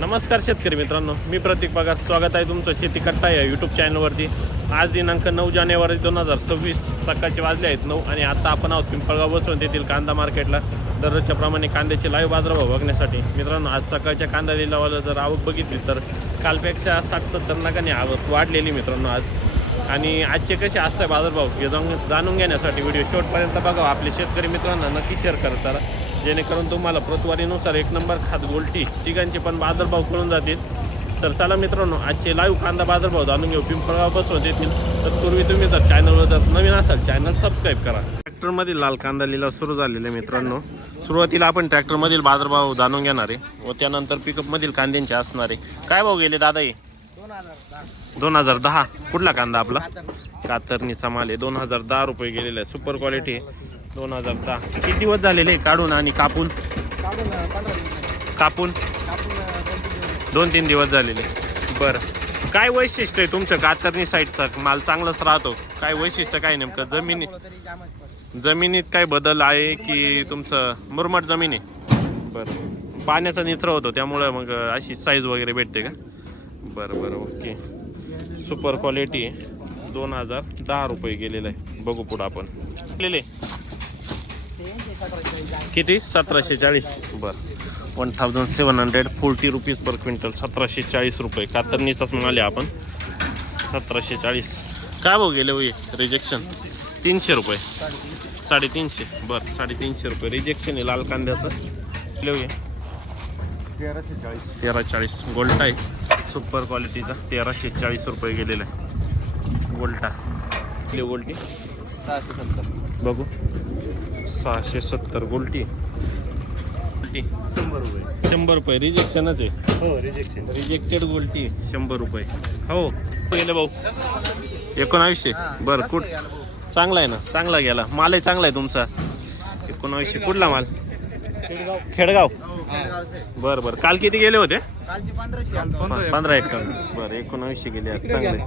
नमस्कार शेतकरी मित्रांनो, मी प्रतीक पगार. स्वागत आहे तुमचं शेती कट्टा या यूट्यूब चॅनलवरती. आज दिनांक 9 जानेवारी 2026 सकाळचे वाजले आहेत 9 आणि आता आपण आहोत पिंपळगाव बसवंत येथील कांदा मार्केटला. दररोजच्या प्रमाणे कांद्याचे लाईव्ह बाजारभाव बघण्यासाठी. मित्रांनो, आज सकाळच्या कांदा लिलावाला जर आवक बघितली तर कालपेक्षा 60-70 नगांनी आवक वाढलेली मित्रांनो आज. आणि आजचे कसे असतात बाजारभाव हे जाणून घेण्यासाठी व्हिडिओ शेवटपर्यंत बघा. आपले शेतकरी मित्रांना नक्की शेअर करत चला, जेणेकरून तुम्हाला प्रतवारीनुसार एक नंबर खात गोल्टी तिघांचे पण बाजारभाव कळून जातील. तर चला मित्रांनो, आजचे लाईव्ह कांदा बाजारभाव जाणून घेऊ पिंपळगाव बसवंत येतील. तत्पूर्वी तुम्ही जर चॅनलवर जर नवीन असाल चॅनल सबस्क्राईब करा. ट्रॅक्टरमधील लाल कांदा लिलाव सुरू झालेला आहे मित्रांनो. सुरुवातीला आपण ट्रॅक्टरमधील बाजारभाव जाणून घेणार आहे व त्यानंतर पिकअपमधील कांद्यांचे असणार आहे. काय भाव गेले दादा? हे 2010. कुठला कांदा आपला? कातरणीचा माल आहे. 2010 रुपये गेलेला आहे. सुपर क्वालिटी आहे. 2010. किती दिवस झालेले काढून आणि कापून? कापून 2-3 दिवस झालेले. बरं, काय वैशिष्ट्य आहे तुमच्या कातरणी साईडचा? माल चांगलाच राहतो. काय वैशिष्ट्य काय नेमकं? जमिनीत काय बदल आहे की तुमचं मुरमाड जमीन आहे? बरं, पाण्याचा निचरा होतो त्यामुळं मग अशी साईज वगैरे भेटते का? बरं, ओके. सुपर क्वालिटी आहे. 2010 रुपये गेलेलं आहे. बघू पुढं आपण गेलेले किती? 1740. बरं, 1740 रुपीज पर क्विंटल. 1740 रुपये कातरणीचाच म्हणाले आपण. 1740. काय भाव गेले होई? रिजेक्शन 300 रुपये. 350. बरं, 350 रुपये रिजेक्शन आहे लाल कांद्याचं. गेले होई 1340. गोल्टा आहे सुपर क्वालिटीचा. 1340 रुपये गेलेला आहे गोल्टा. गोल्टी 670. बघू 670 गोल्टी. 100 रुपये रिजेक्शनच आहे. हो, रिजेक्टेड गोल्टी 100 रुपये. हो गेले भाऊ 1900. बरं, चांगला आहे ना? चांगला गेला मालही चांगला आहे तुमचा. 1900. कुठला माल? खेडगाव. बरं, काल किती गेले होते? 15 हेक्टर. बरं, 1900 गेले आज. चांगले.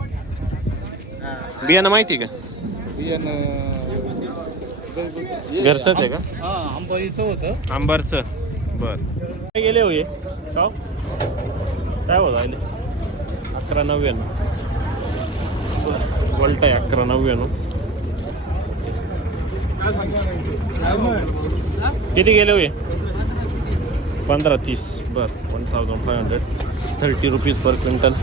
बियाणं माहिती का? घरचंच आहे का? आंबारचं. बरं, काय गेले होय? काय होत आले? 1190. गोल्टा आहे 1190. किती गेले होय? 1530. बरं, 1530 रुपीज पर क्विंटल.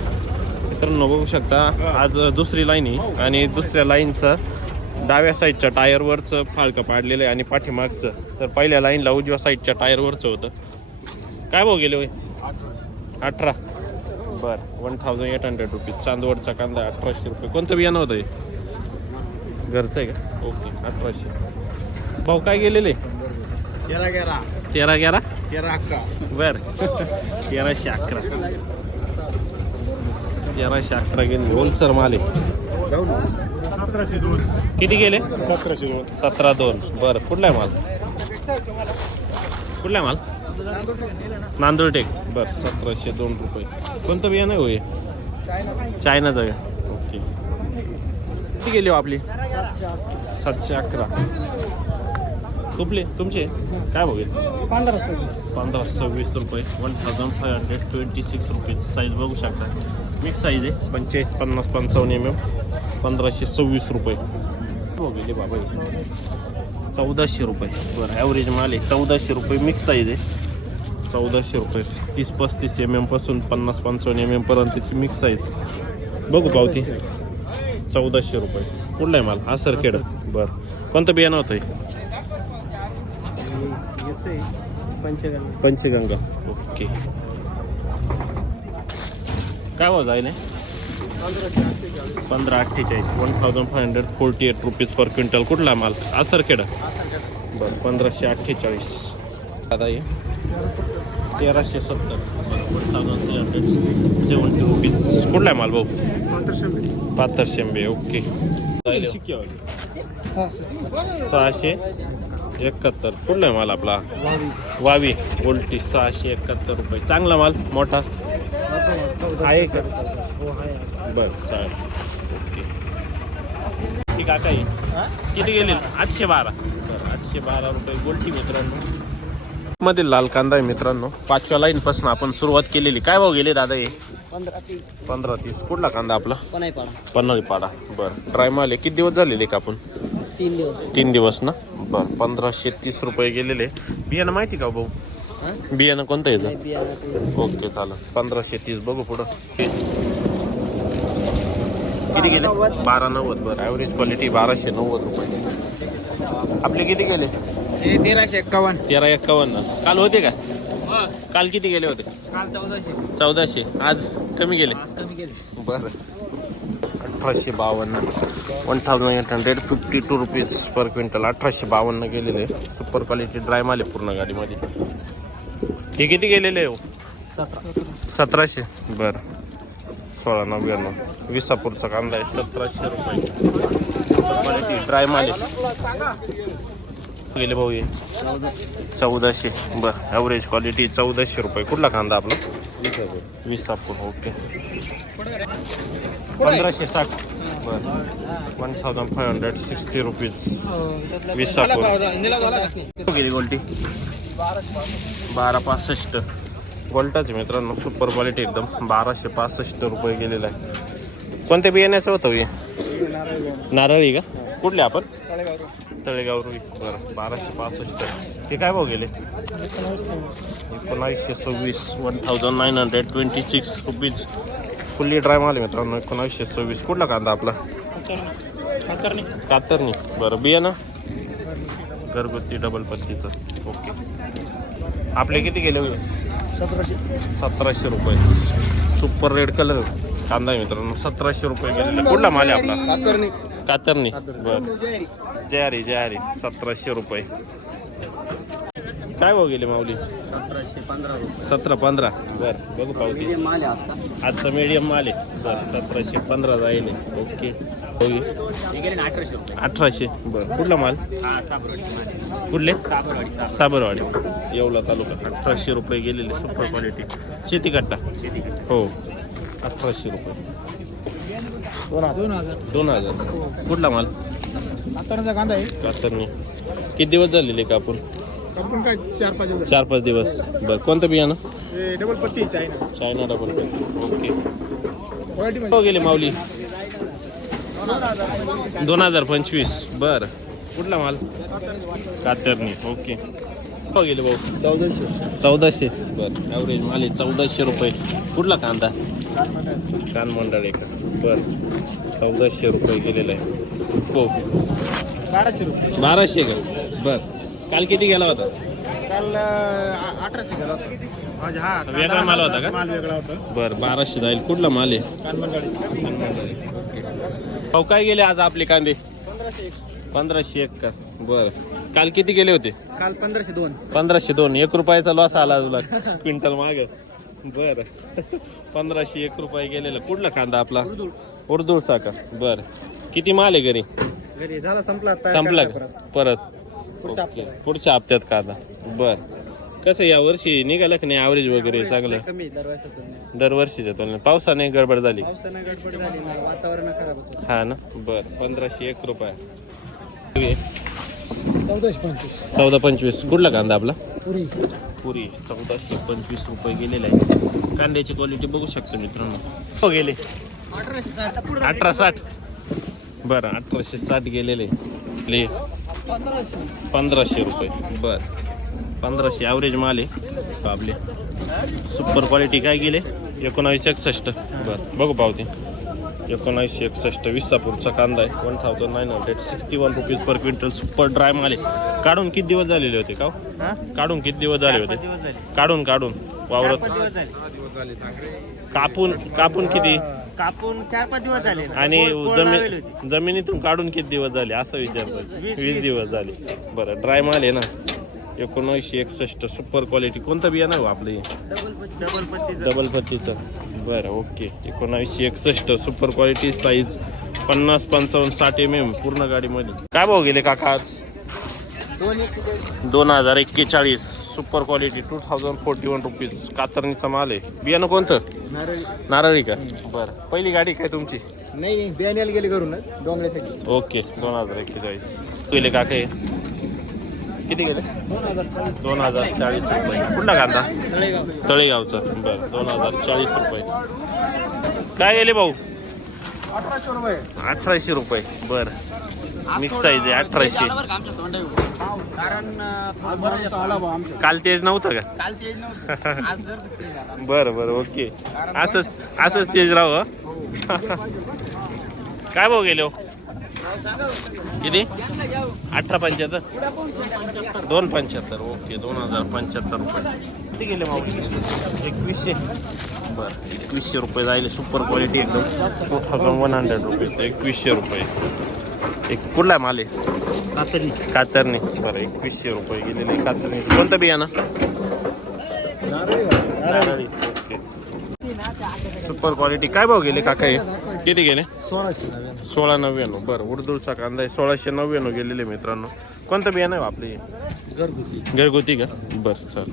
मित्रांनो बघू शकता आज दुसरी लाईन आहे आणि दुसऱ्या लाईनचं डाव्या साईडच्या टायरवरचं फाळकं पाडलेलं आहे आणि पाठीमागचं तर पहिल्या लाईनला उजव्या साईडच्या टायरवरचं होतं. काय भाव गेले होय? 18. बरं, 1800 रुपीज. चांदवडचा कांदा 1800 रुपये. कोणतं बियाणं होतं हे? घरचं आहे का? ओके, 1800. भाऊ काय गेलेले? 1311. बरं, 1311. 1311 गेले. होलसर माल आहे. 1702. किती गेले? 1702. 17-2. बरं, कुठला आहे माल? नांदुरटेक. बरं, 1702 रुपये. कोणतं बियाणं आहे होय? चायनाचं आहे. ओके. किती गेली हो आपली? 711. तुमचे काय बघेल? 1526 रुपये. 1526 रुपये. साईज बघू शकता. मिक्स साईज आहे. 45, 50, 55 mm. 1526 रुपये. बघेल बाबा 1400 रुपये. बरं, ॲव्हरेज माल आहे. 1400 रुपये. मिक्स साईज आहे. 1400 रुपये. 30-35 mm पासून 50-55 mm पर्यंतची मिक्स साईज. बघू पावती. 1400 रुपये. कुठला आहे माल? हा सरखेड. बरं, कोणतं बियाणं होतं हे? पंचगंगा. ओके. काय भाव जाईल? 1548. 1548 रुपीज पर क्विंटल. कुठला माल? आसरखेड. बरं, 1548. दादा ये 1370. 1370 रुपीज. कुठला आहे माल भाऊ? पाथरशेंबे. ओके. 671. कुठला आहे माल आपला? वावी. गोल्टी 671 रुपये. चांगला माल मोठा आहे का? बरं, चालेल. ओके. ठीक आहे. किती गेले? 812. बरं, 812 रुपये गोल्टी मित्रांनो. मध्ये लाल कांदा आहे मित्रांनो, 5व्या लाईन पासून आपण सुरुवात केलेली. काय भाव गेले दादा हे? 15-30. कुठला कांदा आपला? पन्हाळी पाडा. बरं, ड्राय माल आहे. किती दिवस झालेले का आपण? 3 दिवस ना. बरं, 1530 रुपये गेलेले. बियाणं माहिती का भाऊ? बियाणं कोणतं याचं? ओके चालेल. 1530 बघू पुढं. किती गेले? 1290. बरं, ॲव्हरेज क्वालिटी 1290 रुपये. आपले किती गेले? 1351. 1351. काल होते का? काल किती गेले होते? काल 1400. आज कमी गेले. कमी गेले. बरं, 1852. 1852 रुपीज पर क्विंटल. 1852 गेलेले. सुपर क्वालिटी ड्राय माल आहे पूर्ण गाडीमध्ये. हे किती गेलेले हो? 1700. बरं, 1699. विसापूरचा कांदा आहे, 1700 रुपये. सुपर क्वालिटी ड्राय माल आहे. गेले भाऊ हे 1400. बरं, ॲव्हरेज क्वालिटी 1400 रुपये. कुठला कांदा आपला? विसापूर. ओके. 1560. बरं, 1560 रुपीज. विसापूर. गेली गोल्टी 1265. गोल्टाचे मित्रांनो, सुपर क्वालिटी एकदम. 1265 रुपये गेलेला आहे. कोणत्या बियाण्याचं होतं हे? नारळी का? कुठले आपण? तळेगाव रुई. बरं, 1265. ते काय भाव गेले? 1926. 1926 रुपीज. फुल्ली ड्राय माल आहे मित्रांनो, 1926. कुठला कांदा आपला? कातरणी. बरं, बियाणं घरगुती डबल पत्तीचं. ओके. आपले किती गेले? 1700 रुपये. सुपर रेड कलर कांदा आहे मित्रांनो, 1700 रुपये गेलेला. कुठला माल आहे आपला? कातरणी. बरं, जयारी 1700 रुपये. काय भाव गेले माऊली? 1715. बरं, बघू पावती. आजचा मीडियम माल आहे. बरं, 1715 जाईल. ओके. 1800. बरं, कुठला माल? कुठले? साबरवाडी. येवला तालुका. 1800 रुपये गेलेले. Super quality. शेती कट्टा. हो, 1800 रुपये. 2000. कुठला माल? कांदा आहे. कातरणी. किती दिवस झालेले का आपण? आपण काय 4-5 दिवस. बरं, कोणतं बियाणं? डबल पत्ती चायना डबल पत्ती. ओके. क्वालिटी हो गेले माऊली? 2025. बरं, कुठला माल? कातरणी. ओके. हो गेले भाऊ? 1400. बरं, ॲव्हरेज माल आहे 1400 रुपये. कुठला कांदा? कानमंडळ आहे का? बरं, 1400 रुपये गेलेला आहे. हो, 1200 रुपये. 1200 का? बरं, काल किती गेला होता? काल 1800 गेला होता. हा, वेगळा माल होता का? माल वेगळा होता. बरं, 1200 जाईल. कुठला माल आहे? कानमंडळी. भाऊ काय गेले आज आपले कांदे? 1501 का? बरं, काल किती गेले होते? काल 1502. 1502. 1 रुपयाचा लॉस आला तुला क्विंटल माग. बरं, 1501 रुपये गेलेला. कुठला कांदा आपला? उर्दूळचा का? बरं, किती माल आहे घरी? घरी झाला संपला का? परत ओके. पुढच्या हप्त्यात कांदा. बरं, कसं या वर्षी निघालं की नाही ॲव्हरेज वगैरे चांगलं? कमी दरवर्षी. दरवर्षीच्या तुलनेत. पावसाने गडबड झाली. पावसानं गडबड झाली, वातावरण खराब होतं. हा ना. बरं, 1501 रुपये. 1425. 1425. कुठला कांदा आपला? पुरी. 1425 रुपये गेलेला आहे. कांद्याची क्वालिटी बघू शकतो मित्रांनो. हो गेले 1860. बरं, 1860 गेलेले. प्ले 1500 रुपये. बरं, 1500 ॲव्हरेज माल आहे आपले. सुपर क्वालिटी काय गेले? 1961. बरं, बघू पावते. 1961. विसापूरचा कांदा आहे. 1961 rupees per quintal. Super dry माल आहे. काढून किती दिवस झालेले होते का? काढून किती दिवस झाले होते? काढून वावरत कापून किती? कापून 4-5 दिवस झाले. आणि जमिनीतून काढून किती दिवस झाले असं विचारतो? 20 दिवस झाले. बरं, ड्राय माल आहे ना. 1961. Super quality. कोणतं बियाणं आहे आपलं हे? डबल पत्तीचं. बरं, okay. 1961. Super quality. Size 50, 55, 60 mm पूर्ण गाडीमध्ये. काय भाव गेले काका आज? 2041. Super quality. 2041 रुपीज. कातरणीचा माल आहे. बियाणं कोणतं? नारळी का? बरं, पहिली गाडी काय तुमची? नाही, बियाण्याला गेले करूनच डोंगऱ्यासाठी. ओके. 2041 गेले काका हे किती गेले 2040 रुपये. कुठला कांदा तळेगावचा बरं 2040 रुपये. काय गेले भाऊ 1800 रुपये. बरं मिक्स साईज आहे 1800. काल तेज नव्हतं का बरं बरं ओके. असंच तेज राहू हं. काय भाऊ गेले हो किती 1875 275 ओके 2075 रुपये. किती गेले मावशी 2100. बरं 2100 रुपये जायले. सुपर क्वालिटी एकदम 2100 रुपये 2100 रुपये. एक कुठला माल आहे कातरणी. बरं 2100 रुपये गेलेले कातरणी. कोणतं बियाणं नारळी. Okay super quality. काय भाव गेले काका हे किती गेले 1699. बरं उर्दूचा कांदा आहे 1699 गेलेले मित्रांनो. कोणतं बियाणं आहे आपले घरगुती का. बरं चल